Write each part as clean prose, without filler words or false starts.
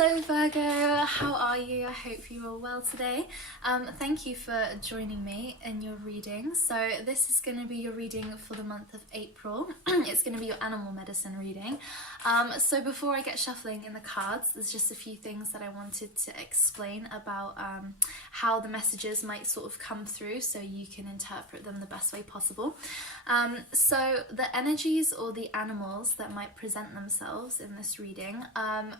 Hello Virgo, how are you? I hope you are well today. Thank you for joining me in your reading. So this is going to be your reading for the month of April. It's going to be your animal medicine reading. So before I get shuffling in the cards, there's just a few things that I wanted to explain about how the messages might sort of come through so you can interpret them the best way possible. So the energies or the animals that might present themselves in this reading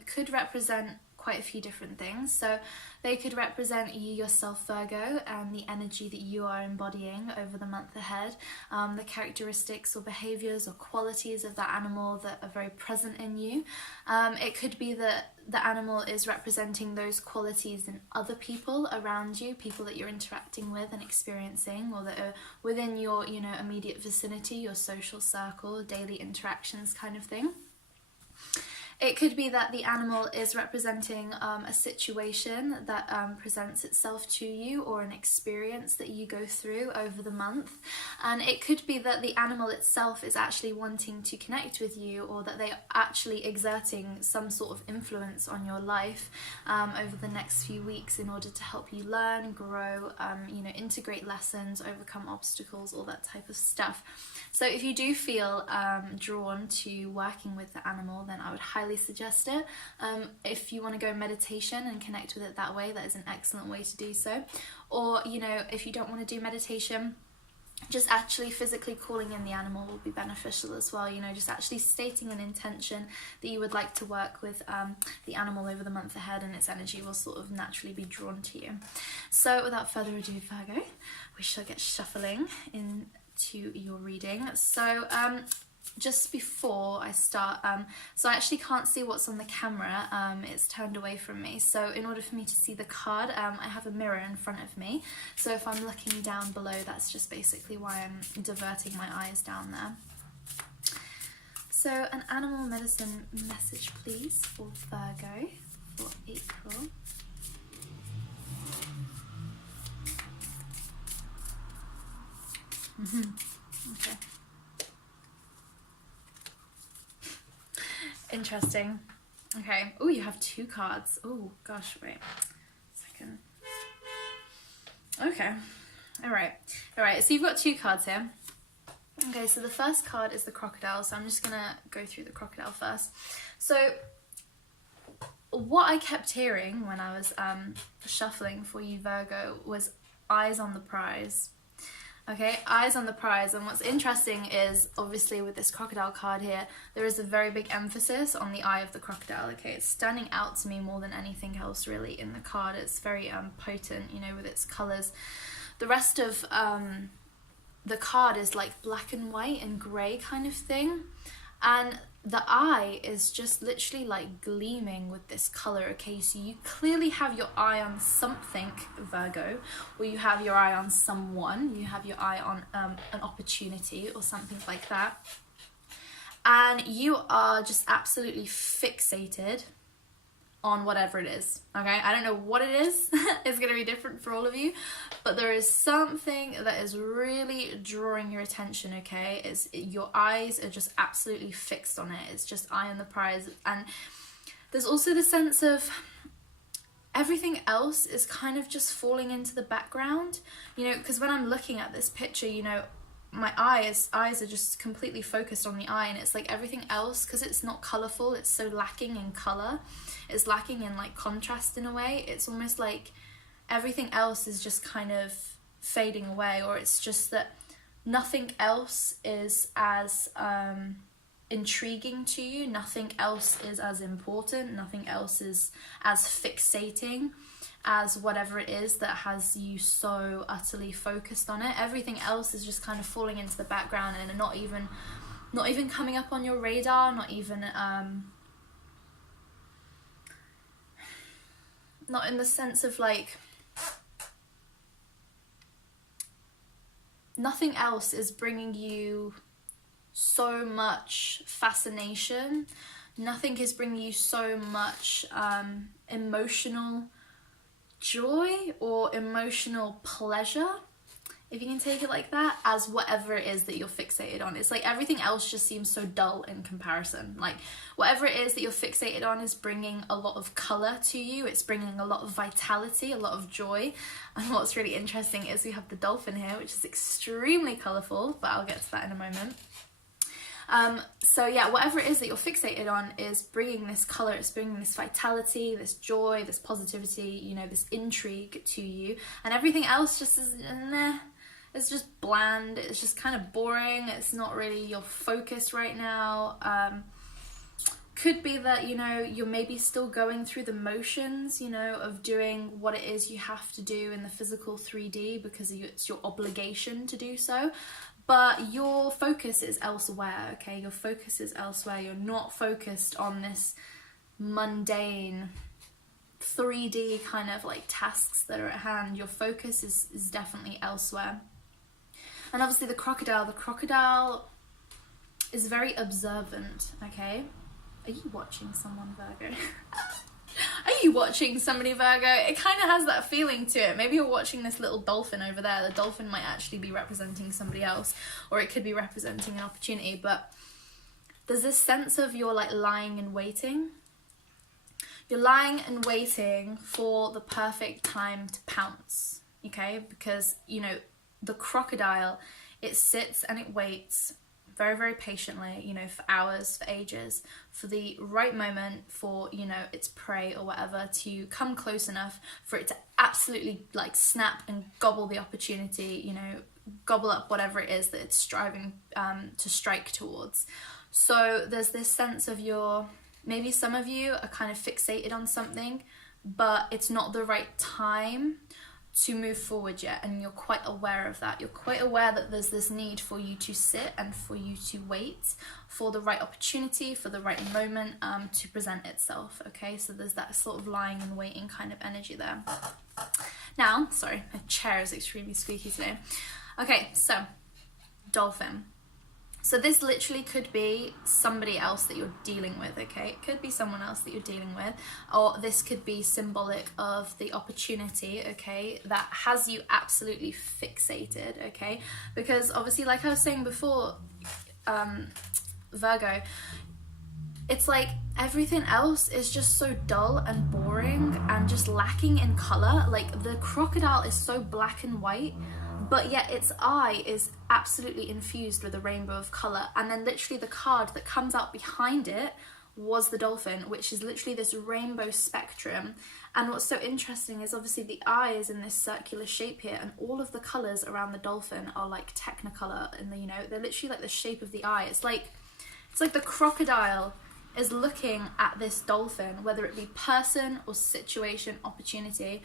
could represent quite a few different things. So they could represent you yourself, Virgo, and the energy that you are embodying over the month ahead, the characteristics or behaviors or qualities of that animal that are very present in you. It could be that the animal is representing those qualities in other people around you, people that you're interacting with and experiencing, or that are within your, immediate vicinity, your social circle, daily interactions kind of thing. It could be that the animal is representing a situation that presents itself to you, or an experience that you go through over the month. And it could be that the animal itself is actually wanting to connect with you, or that they are actually exerting some sort of influence on your life over the next few weeks in order to help you learn, grow, integrate lessons, overcome obstacles, all that type of stuff. So if you do feel drawn to working with the animal, then I would highly suggest it. If you want to go meditation and connect with it that way, that is an excellent way to do so. Or, if you don't want to do meditation, just actually physically calling in the animal will be beneficial as well. Just actually stating an intention that you would like to work with the animal over the month ahead, and its energy will sort of naturally be drawn to you. So without further ado, Virgo, we shall get shuffling into your reading. So just before I start, so I actually can't see what's on the camera, it's turned away from me, so in order for me to see the card, I have a mirror in front of me, so if I'm looking down below, that's just basically why I'm diverting my eyes down there. So an animal medicine message please for Virgo for April. Okay. Interesting. Okay. Oh, you have two cards. Oh, gosh, wait a second. Okay. Alright, so you've got two cards here. Okay, so the first card is the crocodile, so I'm just gonna go through the crocodile first. So what I kept hearing when I was shuffling for you, Virgo, was eyes on the prize. Okay, eyes on the prize. And what's interesting is, obviously with this crocodile card here, there is a very big emphasis on the eye of the crocodile. Okay, it's standing out to me more than anything else really in the card. It's very potent, with its colours. The rest of the card is like black and white and grey kind of thing. And the eye is just literally like gleaming with this colour. Okay, so you clearly have your eye on something, Virgo, or you have your eye on someone, you have your eye on an opportunity or something like that. And you are just absolutely fixated on whatever it is, okay? I don't know what it is. It's going to be different for all of you, but there is something that is really drawing your attention, okay? Your eyes are just absolutely fixed on it. It's just eye on the prize. And there's also the sense of everything else is kind of just falling into the background, because when I'm looking at this picture, my eyes are just completely focused on the eye, and it's like everything else, because it's not colourful, it's so lacking in colour, it's lacking in like contrast in a way. It's almost like everything else is just kind of fading away, or it's just that nothing else is as intriguing to you, nothing else is as important, nothing else is as fixating as whatever it is that has you so utterly focused on it. Everything else is just kind of falling into the background and not even coming up on your radar, not in the sense of like nothing else is bringing you so much fascination, nothing is bringing you so much emotional joy or emotional pleasure if you can take it like that, as whatever it is that you're fixated on. It's like everything else just seems so dull in comparison. Like whatever it is that you're fixated on is bringing a lot of colour to you. It's bringing a lot of vitality, a lot of joy. And what's really interesting is we have the dolphin here, which is extremely colourful, but I'll get to that in a moment. So yeah, whatever it is that you're fixated on is bringing this colour, it's bringing this vitality, this joy, this positivity, you know, this intrigue to you. And everything else just is, it's just bland, it's just kind of boring, it's not really your focus right now. Could be that, you know, you're maybe still going through the motions, you know, of doing what it is you have to do in the physical 3D because it's your obligation to do so. But your focus is elsewhere, okay? Your focus is elsewhere. You're not focused on this mundane 3D kind of like tasks that are at hand. Your focus is definitely elsewhere. And obviously the crocodile is very observant, okay? Are you watching someone, Virgo? Are you watching somebody, Virgo? It kind of has that feeling to it. Maybe you're watching this little dolphin over there. The dolphin might actually be representing somebody else, or it could be representing an opportunity, but there's this sense of you're like lying and waiting. You're lying and waiting for the perfect time to pounce, okay? Because, you know, the crocodile, it sits and it waits very, very patiently, you know, for hours, for ages, for the right moment for, you know, its prey or whatever to come close enough for it to absolutely like snap and gobble the opportunity, you know, gobble up whatever it is that it's striving to strike towards. So there's this sense of maybe some of you are kind of fixated on something, but it's not the right time to move forward yet, and you're quite aware of that. You're quite aware that there's this need for you to sit and for you to wait for the right opportunity, for the right moment to present itself, okay? So there's that sort of lying and waiting kind of energy there. Now, sorry, my chair is extremely squeaky today. Okay, so dolphin. So this literally could be somebody else that you're dealing with, okay? It could be someone else that you're dealing with, or this could be symbolic of the opportunity, okay, that has you absolutely fixated, okay? Because obviously, like I was saying before, Virgo, it's like everything else is just so dull and boring and just lacking in colour. Like the crocodile is so black and white, but yet its eye is absolutely infused with a rainbow of colour. And then literally the card that comes out behind it was the dolphin, which is literally this rainbow spectrum. And what's so interesting is obviously the eye is in this circular shape here, and all of the colours around the dolphin are like technicolor, and you know, they're literally like the shape of the eye. It's like the crocodile is looking at this dolphin, whether it be person or situation, opportunity,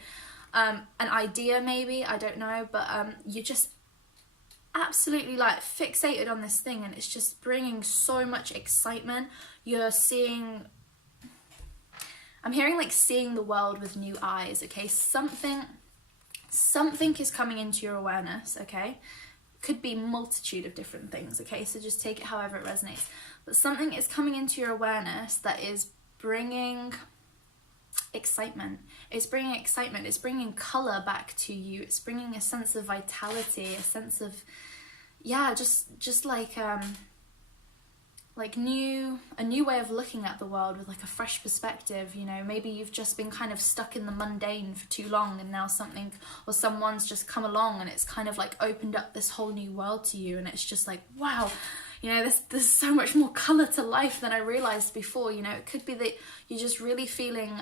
an idea maybe, I don't know, but you're just absolutely like fixated on this thing, and it's just bringing so much excitement. You're seeing, I'm hearing like seeing the world with new eyes, okay? Something is coming into your awareness, okay? Could be multitude of different things, okay? So just take it however it resonates. But something is coming into your awareness that is bringing excitement. It's bringing excitement. It's bringing color back to you. It's bringing a sense of vitality, a sense of, yeah, just like a new way of looking at the world with like a fresh perspective. You know, maybe you've just been kind of stuck in the mundane for too long, and now something or someone's just come along and it's kind of like opened up this whole new world to you, and it's just like, wow, you know, there's so much more color to life than I realized before. You know, it could be that you're just really feeling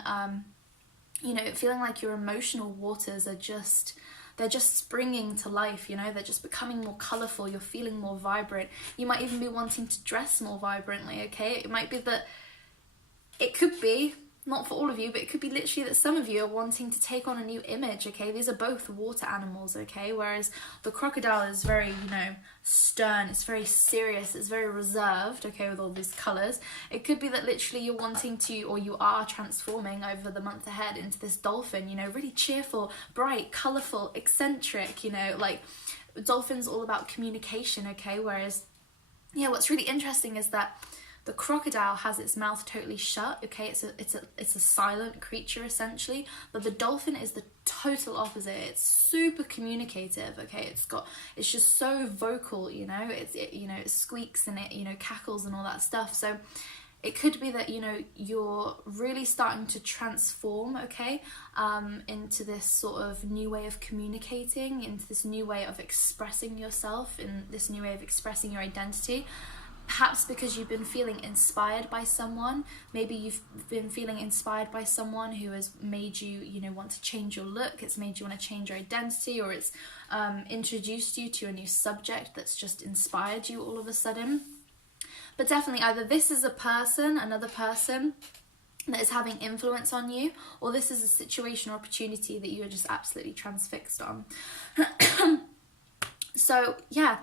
you know, feeling like your emotional waters are just, they're just springing to life, you know, they're just becoming more colourful, you're feeling more vibrant. You might even be wanting to dress more vibrantly, okay? It might be that, it could be, not for all of you, but it could be literally that some of you are wanting to take on a new image, okay? These are both water animals, okay? Whereas the crocodile is very, you know, stern, it's very serious, it's very reserved, okay, with all these colours. It could be that literally you're wanting to, or you are transforming over the month ahead into this dolphin, you know, really cheerful, bright, colourful, eccentric, you know, like, dolphin's all about communication, okay? Whereas, yeah, what's really interesting is that the crocodile has its mouth totally shut, okay? It's a silent creature essentially, but the dolphin is the total opposite. It's super communicative, okay? It's just so vocal, you know. It squeaks and it, you know, cackles and all that stuff. So it could be that, you know, you're really starting to transform, okay, into this sort of new way of communicating, into this new way of expressing yourself, in this new way of expressing your identity. Perhaps because you've been feeling inspired by someone. Maybe you've been feeling inspired by someone who has made you, you know, want to change your look. It's made you want to change your identity, or it's introduced you to a new subject that's just inspired you all of a sudden. But definitely either this is a person, another person that is having influence on you, or this is a situation or opportunity that you are just absolutely transfixed on. So yeah,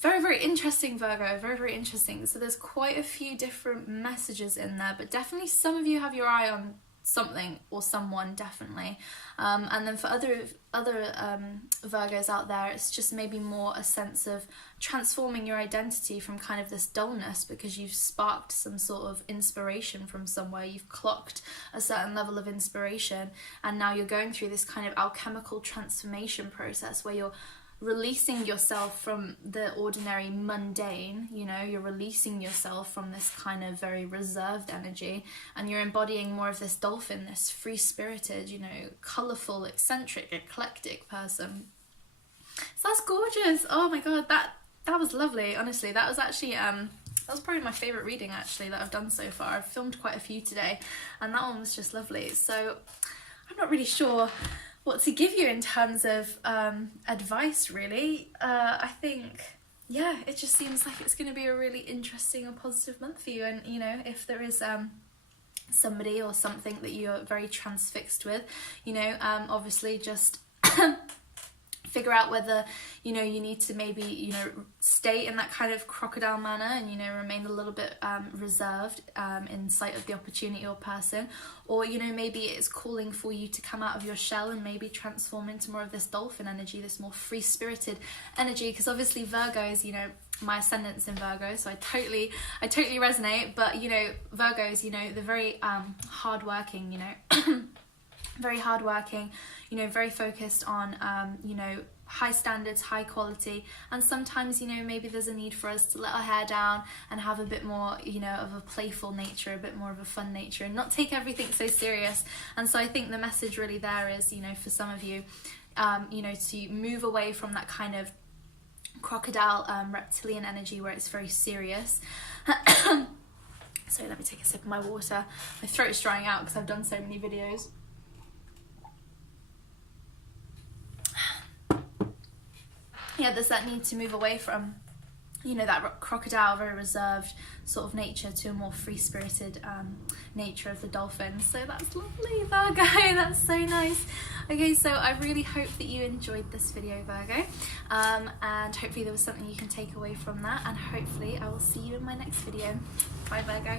very, very interesting, Virgo, very, very interesting. So there's quite a few different messages in there, but definitely some of you have your eye on something or someone, definitely. And then for other Virgos out there, it's just maybe more a sense of transforming your identity from kind of this dullness, because you've sparked some sort of inspiration from somewhere, you've clocked a certain level of inspiration, and now you're going through this kind of alchemical transformation process where you're releasing yourself from the ordinary mundane, you know, you're releasing yourself from this kind of very reserved energy, and you're embodying more of this dolphin, this free-spirited, you know, colourful, eccentric, eclectic person. So that's gorgeous. Oh my god, that was lovely. Honestly, that was actually that was probably my favourite reading actually that I've done so far. I've filmed quite a few today, and that one was just lovely. So I'm not really sure what to give you in terms of advice, really. I think, yeah, it just seems like it's going to be a really interesting and positive month for you. And, you know, if there is somebody or something that you're very transfixed with, you know, obviously just figure out whether, you know, you need to maybe, you know, stay in that kind of crocodile manner and, you know, remain a little bit reserved in sight of the opportunity or person, or, you know, maybe it's calling for you to come out of your shell and maybe transform into more of this dolphin energy, this more free-spirited energy, because obviously Virgos, you know, my ascendant's in Virgo, so I totally resonate. But, you know, Virgos, you know, they're very hardworking, you know, very hardworking, you know, very focused on, you know, high standards, high quality, and sometimes, you know, maybe there's a need for us to let our hair down and have a bit more, you know, of a playful nature, a bit more of a fun nature, and not take everything so serious. And so I think the message really there is, you know, for some of you, you know, to move away from that kind of crocodile reptilian energy where it's very serious. So let me take a sip of my water. My throat's drying out because I've done so many videos. Yeah, there's that need to move away from, you know, that crocodile, very reserved sort of nature, to a more free-spirited nature of the dolphin. So that's lovely, Virgo. That's so nice. Okay, so I really hope that you enjoyed this video, Virgo, and hopefully there was something you can take away from that, and hopefully I will see you in my next video. Bye, Virgo.